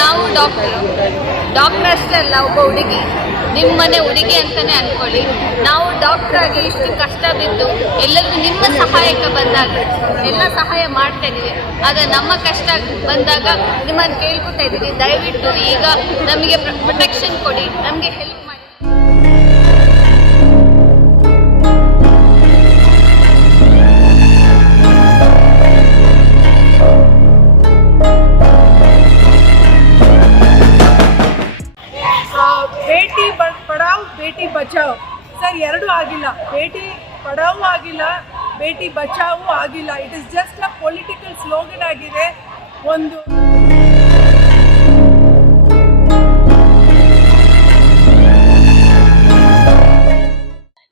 ನಾವು doctor. Doctor ಅಷ್ಟೇ ಅಲ್ಲ ಒಬ್ಬ ಹುಡುಗಿ. ನಿಮ್ಮ ಮನೆ ಹುಡುಗಿ ಅಂತಾನೆ ಅನ್ಕೊಳ್ಳಿ. ನಾವು ಡಾಕ್ಟರ್ ಆಗಿ ಇಷ್ಟು ಕಷ್ಟ ಬಿದ್ದು ಎಲ್ಲರಿಗೂ ನಿಮ್ಮ ಸಹಾಯಕ್ಕೆ ಬಂದಾಗ, ಎಲ್ಲ ಸಹಾಯ ಮಾಡ್ತಾ ಇದ್ದೀವಿ. ಆದರೆ ನಮ್ಮ ಕಷ್ಟ ಬಂದಾಗ ನಿಮ್ಮನ್ನು ಕೇಳ್ಕೊತಾ ಇದ್ದೀವಿ. ದಯವಿಟ್ಟು ಈಗ ನಮಗೆ ಪ್ರೊಟೆಕ್ಷನ್ ಕೊಡಿ. ನಮಗೆ ಹೆಲ್ಪ್ ಆಗಿಲ್ಲ. ಭೇಟಿ ಪಡಾವು ಆಗಿಲ್ಲ, ಭೇಟಿ ಬಚಾವೂ ಆಗಿಲ್ಲ. It is just a political slogan ಆಗಿದೆ ಒಂದು.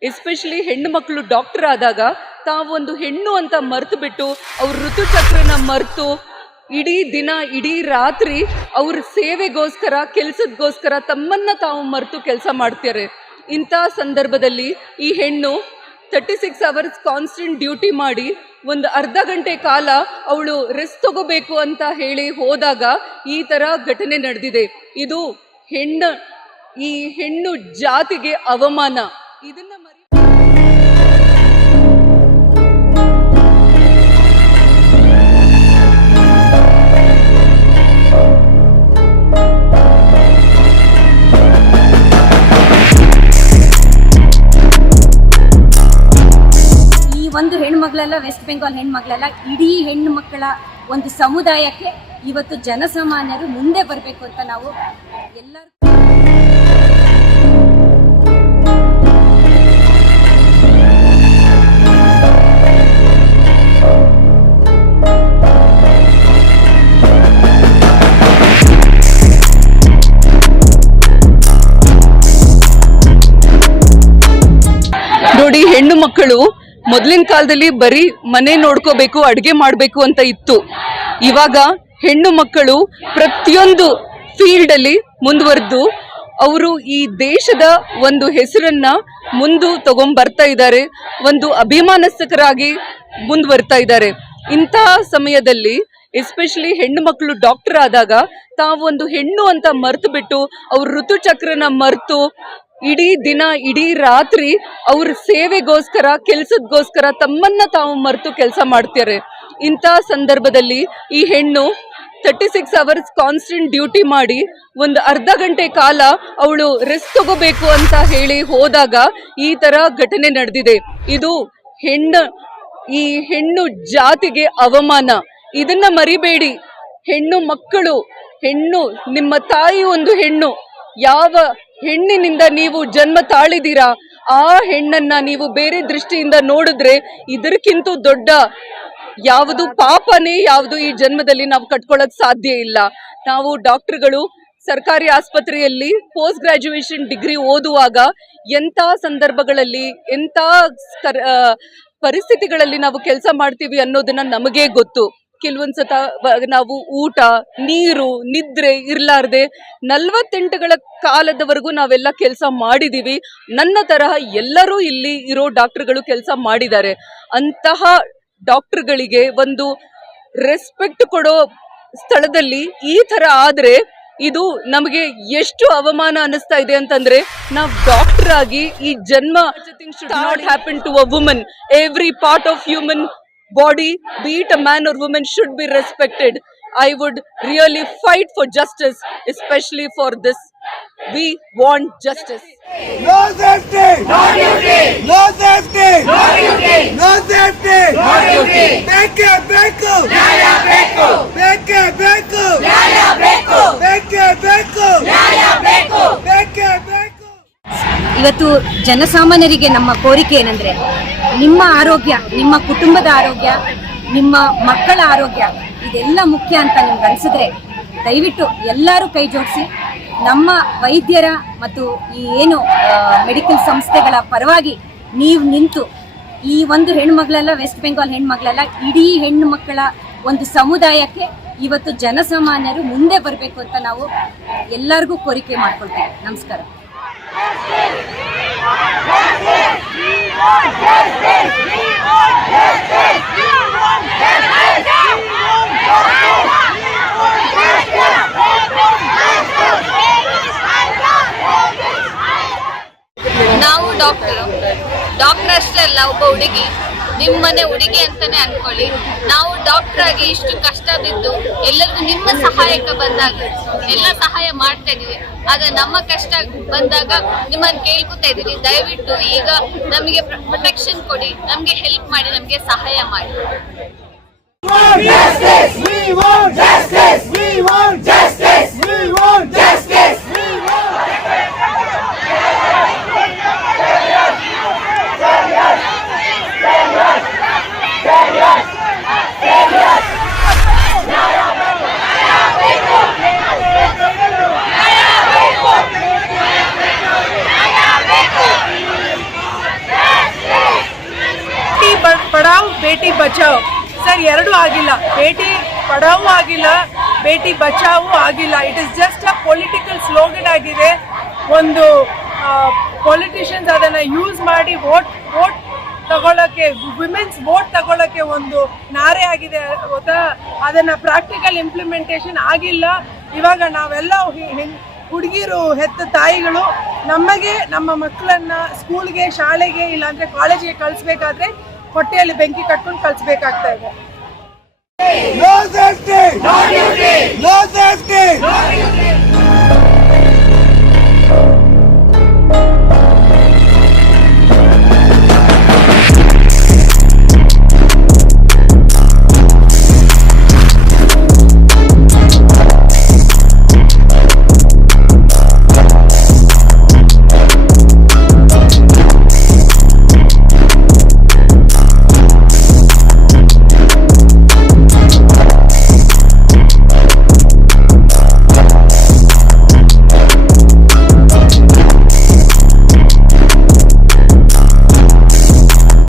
ಎಸ್ಪೆಷಲಿ ಹೆಣ್ಣು ಮಕ್ಕಳು ಡಾಕ್ಟರ್ ಆದಾಗ ತಾವೊಂದು ಹೆಣ್ಣು ಅಂತ ಮರೆತು ಬಿಟ್ಟು ಅವ್ರ ಋತುಚಕ್ರನ ಮರೆತು, ಇಡೀ ದಿನ, ಇಡೀ ರಾತ್ರಿ ಅವ್ರ ಸೇವೆಗೋಸ್ಕರ, ಕೆಲಸದಗೋಸ್ಕರ ತಮ್ಮನ್ನ ತಾವು ಮರೆತು ಕೆಲಸ ಮಾಡ್ತಾರೆ ಇಂಥ ಸಂದರ್ಭದಲ್ಲಿ ಈ ಹೆಣ್ಣು thirty six hours constant duty ಮಾಡಿ ಒಂದು ಅರ್ಧ ಗಂಟೆ ಕಾಲ ಅವಳು ರೆಸ್ಟ್ ತಗೋಬೇಕು ಅಂತ ಹೇಳಿ ಹೋದಾಗ ಈ ಥರ ಘಟನೆ ನಡೆದಿದೆ. ಇದು ಹೆಣ್ಣು, ಈ ಹೆಣ್ಣು ಜಾತಿಗೆ ಅವಮಾನ. ಇದನ್ನ ಹೆಣ್ಮಕ್ಳೆಲ್ಲ ವೆಸ್ಟ್ ಬೆಂಗಾಲ್ ಹೆಣ್ಮಕ್ಳೆಲ್ಲ, ಇಡೀ ಹೆಣ್ಣು ಮಕ್ಕಳ ಒಂದು ಸಮುದಾಯಕ್ಕೆ ಇವತ್ತು ಜನಸಾಮಾನ್ಯರು ಮುಂದೆ ಬರಬೇಕು ಅಂತ ನಾವು ಎಲ್ಲರೂ ನೋಡಿ, ಹೆಣ್ಣು ಮಕ್ಕಳು ಮೊದಲಿನ ಕಾಲದಲ್ಲಿ ಬರೀ ಮನೆ ನೋಡ್ಕೋಬೇಕು, ಅಡುಗೆ ಮಾಡಬೇಕು ಅಂತ ಇತ್ತು. ಇವಾಗ ಹೆಣ್ಣು ಮಕ್ಕಳು ಪ್ರತಿಯೊಂದು ಫೀಲ್ಡಲ್ಲಿ ಮುಂದುವರೆದು ಅವರು ಈ ದೇಶದ ಒಂದು ಹೆಸರನ್ನ ಮುಂದು ತಗೊಂಡ್ಬರ್ತಾ ಇದ್ದಾರೆ, ಒಂದು ಅಭಿಮಾನಸ್ಥಕರಾಗಿ ಮುಂದುವರ್ತಾ ಇದ್ದಾರೆ. ಇಂತಹ ಸಮಯದಲ್ಲಿ ಎಸ್ಪೆಷಲಿ ಹೆಣ್ಣು ಮಕ್ಕಳು ಡಾಕ್ಟರ್ ಆದಾಗ ತಾವೊಂದು ಹೆಣ್ಣು ಅಂತ ಮರೆತು ಬಿಟ್ಟು ಅವ್ರ ಋತುಚಕ್ರನ ಮರೆತು ಇಡೀ ದಿನ, ಇಡೀ ರಾತ್ರಿ ಅವ್ರ ಸೇವೆಗೋಸ್ಕರ, ಕೆಲಸದಗೋಸ್ಕರ ತಮ್ಮನ್ನ ತಾವು ಮರೆತು ಕೆಲಸ ಮಾಡ್ತಾರೆ ಇಂಥ ಸಂದರ್ಭದಲ್ಲಿ ಈ ಹೆಣ್ಣು thirty six hours constant duty ಮಾಡಿ ಒಂದು ಅರ್ಧ ಗಂಟೆ ಕಾಲ ಅವಳು ರೆಸ್ಟ್ ತಗೋಬೇಕು ಅಂತ ಹೇಳಿ ಹೋದಾಗ ಈ ಥರ ಘಟನೆ ನಡೆದಿದೆ. ಇದು ಹೆಣ್ಣು, ಈ ಹೆಣ್ಣು ಜಾತಿಗೆ ಅವಮಾನ. ಇದನ್ನ ಮರಿಬೇಡಿ. ಹೆಣ್ಣು ಮಕ್ಕಳು, ಹೆಣ್ಣು ನಿಮ್ಮ ತಾಯಿ ಒಂದು ಹೆಣ್ಣು. ಯಾವ ಹೆಣ್ಣಿನಿಂದ ನೀವು ಜನ್ಮ ತಾಳಿದ್ದೀರಾ? ಆ ಹೆಣ್ಣನ್ನ ನೀವು ಬೇರೆ ದೃಷ್ಟಿಯಿಂದ ನೋಡಿದ್ರೆ ಇದಕ್ಕಿಂತ ದೊಡ್ಡ ಯಾವುದು ಪಾಪನೇ ಯಾವುದು ಈ ಜನ್ಮದಲ್ಲಿ ನಾವು ಕಟ್ಕೊಳಕ್ ಸಾಧ್ಯ ಇಲ್ಲ. ನಾವು ಡಾಕ್ಟರ್ಗಳು ಸರ್ಕಾರಿ ಆಸ್ಪತ್ರೆಯಲ್ಲಿ ಪೋಸ್ಟ್ ಗ್ರಾಜ್ಯುಯೇಷನ್ ಡಿಗ್ರಿ ಓದುವಾಗ ಎಂಥ ಸಂದರ್ಭಗಳಲ್ಲಿ, ಎಂಥ ಪರಿಸ್ಥಿತಿಗಳಲ್ಲಿ ನಾವು ಕೆಲಸ ಮಾಡ್ತೀವಿ ಅನ್ನೋದನ್ನ ನಮಗೇ ಗೊತ್ತು. ಕೆಲವೊಂದ್ ಸತ ನಾವು ಊಟ ನೀರು ನಿದ್ರೆ ಇರ್ಲಾರ್ದೆ ನಲ್ವತ್ತೆಂಟುಗಳ ಕಾಲದವರೆಗೂ ನಾವೆಲ್ಲ ಕೆಲಸ ಮಾಡಿದೀವಿ. ನನ್ನ ತರಹ ಎಲ್ಲರೂ ಇಲ್ಲಿ ಇರೋ ಡಾಕ್ಟರ್ಗಳು ಕೆಲಸ ಮಾಡಿದ್ದಾರೆ. ಅಂತಹ ಡಾಕ್ಟರ್ಗಳಿಗೆ ಒಂದು ರೆಸ್ಪೆಕ್ಟ್ ಕೊಡೋ ಸ್ಥಳದಲ್ಲಿ ಈ ತರ ಆದ್ರೆ ಇದು ನಮಗೆ ಎಷ್ಟು ಅವಮಾನ ಅನಿಸ್ತಾ ಇದೆ ಅಂತಂದ್ರೆ ನಾವು ಡಾಕ್ಟರ್ ಆಗಿ ಈ ಜನ್ಮ not happen to a woman every part of human body it a man or woman should be respected i would really fight for justice especially for this we want justice No safety! No duty! No safety! No duty! No safety! No duty! ಬೇಕೇ ಬೇಕು! ನ್ಯಾಯ ಬೇಕು! ಬೇಕೇ ಬೇಕು! ನ್ಯಾಯ ಬೇಕು! ಬೇಕೇ ಬೇಕು! ನ್ಯಾಯ ಬೇಕು! ಬೇಕೇ ಬೇಕು! ಇವತ್ತು ಜನಸಾಮಾನ್ಯರಿಗೆ ನಮ್ಮ ಕೋರಿಕೆ ಏನಂದ್ರೆ ನಿಮ್ಮ ಆರೋಗ್ಯ, ನಿಮ್ಮ ಕುಟುಂಬದ ಆರೋಗ್ಯ, ನಿಮ್ಮ ಮಕ್ಕಳ ಆರೋಗ್ಯ, ಇದೆಲ್ಲ ಮುಖ್ಯ ಅಂತ ನಿಮ್ಗೆ ಅನಿಸಿದ್ರೆ ದಯವಿಟ್ಟು ಎಲ್ಲರೂ ಕೈ ಜೋಡಿಸಿ, ನಮ್ಮ ವೈದ್ಯರ ಮತ್ತು ಈ ಏನು ಮೆಡಿಕಲ್ ಸಂಸ್ಥೆಗಳ ಪರವಾಗಿ ನೀವು ನಿಂತು ಈ ಒಂದು ಹೆಣ್ಮಗಳೆಲ್ಲ ವೆಸ್ಟ್ ಬೆಂಗಾಲ್ ಹೆಣ್ಮಗಳೆಲ್ಲ, ಇಡೀ ಹೆಣ್ಣು ಮಕ್ಕಳ ಒಂದು ಸಮುದಾಯಕ್ಕೆ ಇವತ್ತು ಜನಸಾಮಾನ್ಯರು ಮುಂದೆ ಬರಬೇಕು ಅಂತ ನಾವು ಎಲ್ಲರಿಗೂ ಕೋರಿಕೆ ಮಾಡ್ಕೊಳ್ತೀವಿ. ನಮಸ್ಕಾರ. ನಾವು ಡಾಕ್ಟರ್ ಡಾಕ್ಟರ್ ಅಷ್ಟೇ ಅಲ್ಲ, ಒಬ್ಬ ಹುಡುಗಿ. ನಿಮ್ಮ ಮನೆ ಹುಡುಗಿ ಅಂತಾನೆ ಅನ್ಕೊಳ್ಳಿ. ನಾವು ಡಾಕ್ಟರ್ ಆಗಿ ಇಷ್ಟು ಕಷ್ಟ ಬಿದ್ದು ಎಲ್ಲರಿಗೂ ನಿಮ್ಮ ಸಹಾಯಕ್ಕೆ ಬಂದಾಗ, ಎಲ್ಲ ಸಹಾಯ ಮಾಡ್ತಾ ಇದೀವಿ. ಆಗ ನಮ್ಮ ಕಷ್ಟ ಬಂದಾಗ ನಿಮ್ಮನ್ನು ಕೇಳ್ಕೊತಾ ಇದ್ದೀನಿ. ದಯವಿಟ್ಟು ಈಗ ನಮಗೆ ಪ್ರೊಟೆಕ್ಷನ್ ಕೊಡಿ. ನಮಗೆ ಹೆಲ್ಪ್ ಮಾಡಿ, ನಮಗೆ ಸಹಾಯ ಮಾಡಿ! We want justice! We want ಬೇಟಿ ಬ- ಪಡಾವ್ ಬೇಟಿ ಬಚಾವ್. ಸರ್, ಎರಡೂ ಆಗಿಲ್ಲ. ಬೇಟಿ ಪಡಾವೂ ಆಗಿಲ್ಲ, ಬೇಟಿ ಬಚಾವೂ ಆಗಿಲ್ಲ. It is just a political slogan ಆಗಿದೆ. ಒಂದು ಪೊಲಿಟಿಷಿಯನ್ಸ್ ಅದನ್ನು ಯೂಸ್ ಮಾಡಿ ವೋಟ್ ವೋಟ್ ತಗೊಳ್ಳೋಕ್ಕೆ ವಿಮೆನ್ಸ್ ವೋಟ್ ತಗೊಳ್ಳೋಕ್ಕೆ ಒಂದು ನಾರೆ ಆಗಿದೆ. ಗೊತ್ತಾ? ಅದನ್ನು ಪ್ರಾಕ್ಟಿಕಲ್ ಇಂಪ್ಲಿಮೆಂಟೇಷನ್ ಆಗಿಲ್ಲ. ಇವಾಗ ನಾವೆಲ್ಲ ಹುಡುಗಿರು ಹೆತ್ತ ತಾಯಿಗಳು ನಮಗೆ, ನಮ್ಮ ಮಕ್ಕಳನ್ನ ಸ್ಕೂಲ್ಗೆ ಶಾಲೆಗೆ, ಇಲ್ಲಾಂದರೆ ಕಾಲೇಜಿಗೆ ಕಳಿಸ್ಬೇಕಾದ್ರೆ ಹೊಟ್ಟೆಯಲ್ಲಿ ಬೆಂಕಿ ಕಟ್ಕೊಂಡು ಕಳಿಸ್ಬೇಕಾಗ್ತಾ ಇದೆ.